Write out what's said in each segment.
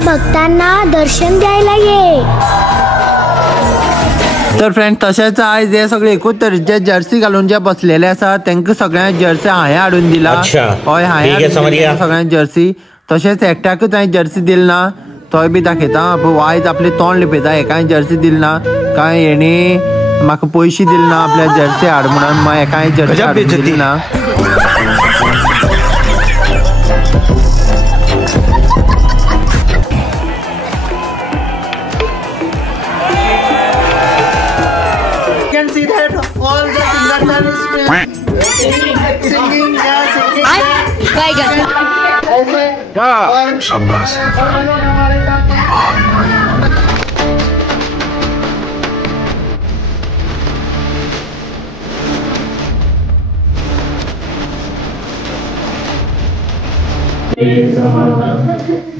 भक्तांना दर्शन द्यायला ये। तर फ्रेंड तशेंच आयज हे सगळे एकूच तरेचे जर्सी घालून जे बसलेले आसा तांकां सगळ्यांक जर्सी हांवें हाडून दिला। हय हांवें सगळ्यांक जर्सी। तशेंच एकट्याकूच हांवें जर्सी दिली ना, तोय बी दाखयता। आयज आपले तोंड लिपयता, एकाय जर्सी दिली ना काय हेणी म्हाका पयशे दिले ना आपल्या जर्सी हाड म्हणून, एकाय जर्सी हाडून दिली ना। शाबाश।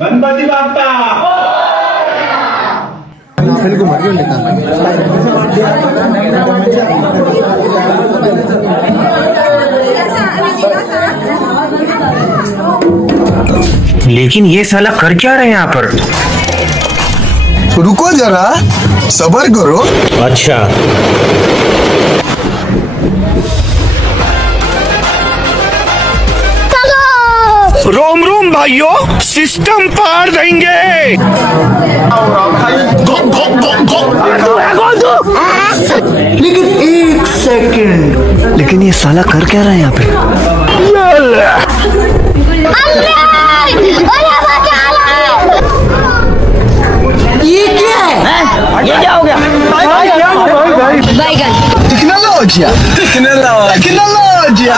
गणपति बाप्पा लेकिन ये साला कर क्या रहे हैं यहाँ पर? रुको जरा, सब्र करो। अच्छा रोम रोम भाइयों, सिस्टम पार देंगे। लेकिन एक सेकंड, लेकिन ये साला कर क्या रहा है यहाँ पे? ये क्या है? ये क्या हो गया? टेक्नोलॉजिया, टेक्नोलॉजिया।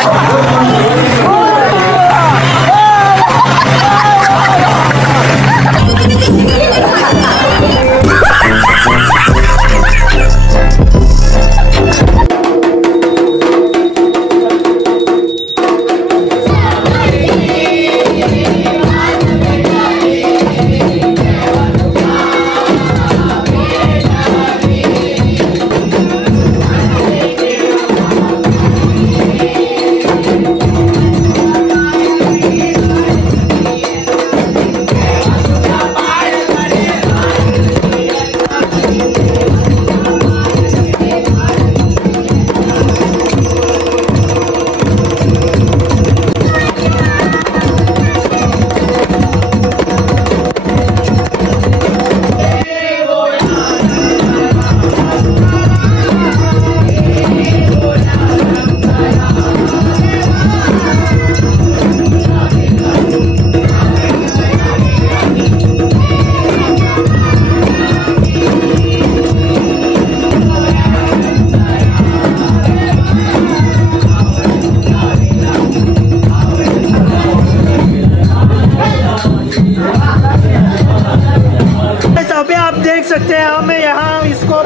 देख सकते हैं हम यहाँ इसको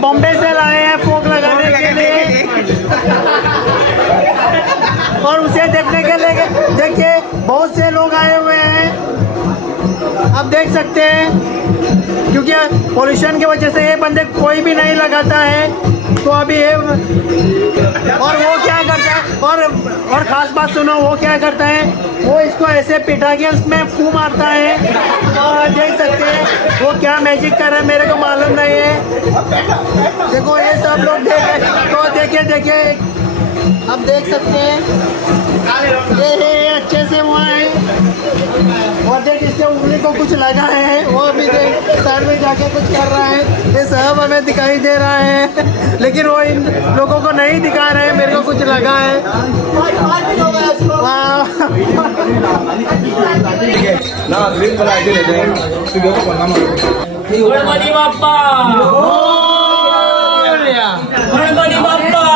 बॉम्बे से लाए हैं फोक लगाने के लिए और उसे देखने के लिए देखिए बहुत से लोग आए हुए हैं। आप देख सकते हैं क्योंकि पोल्यूशन की वजह से ये बंदे कोई भी नहीं लगाता है, तो अभी ये और वो क्या करता है और खास बात सुनो, वो क्या करता है, वो इसको ऐसे पिटा के उसमें फू मारता है। और देख सकते हैं वो क्या मैजिक कर रहा है, मेरे को मालूम नहीं है। देखो ये सब लोग देखिए आप देख सकते हैं ये अच्छे से हुआ है। और देख इसके उंगली को कुछ लगा है, वो अभी देख साइड में जाके कुछ कर रहा है। ये सब हमें दिखाई दे रहा है, लेकिन वो इन लोगों को नहीं दिखा रहे हैं, मेरे को कुछ लगा है। गणपति बाप्पा, गणपति बाप्पा।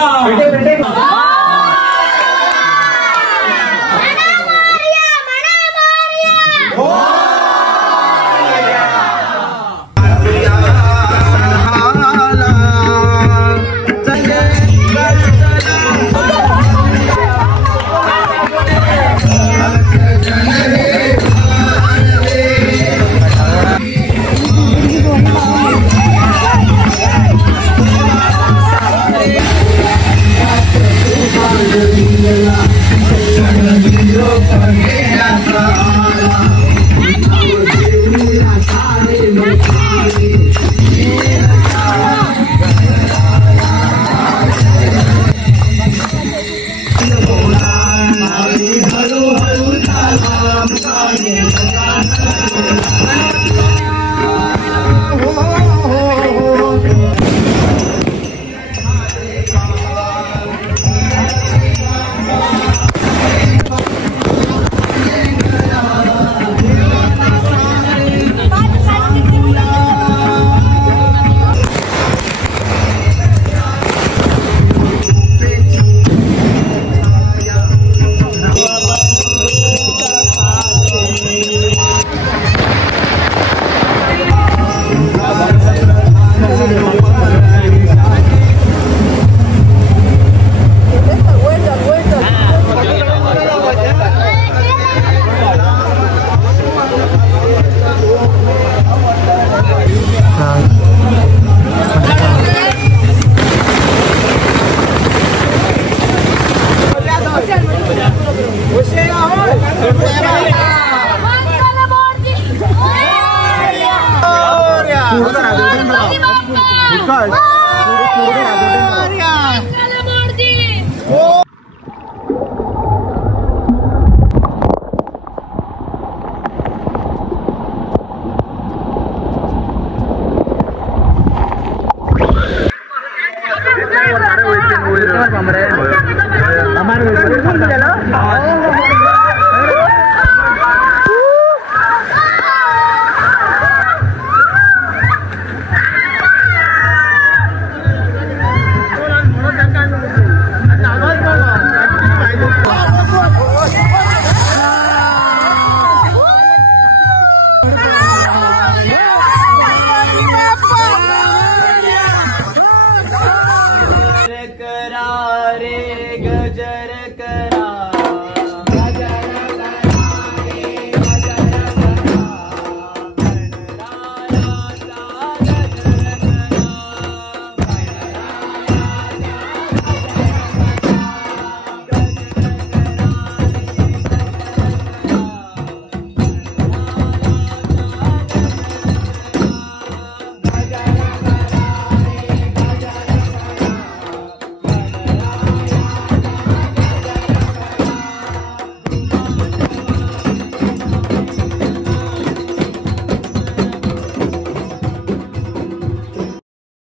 रे गजर कर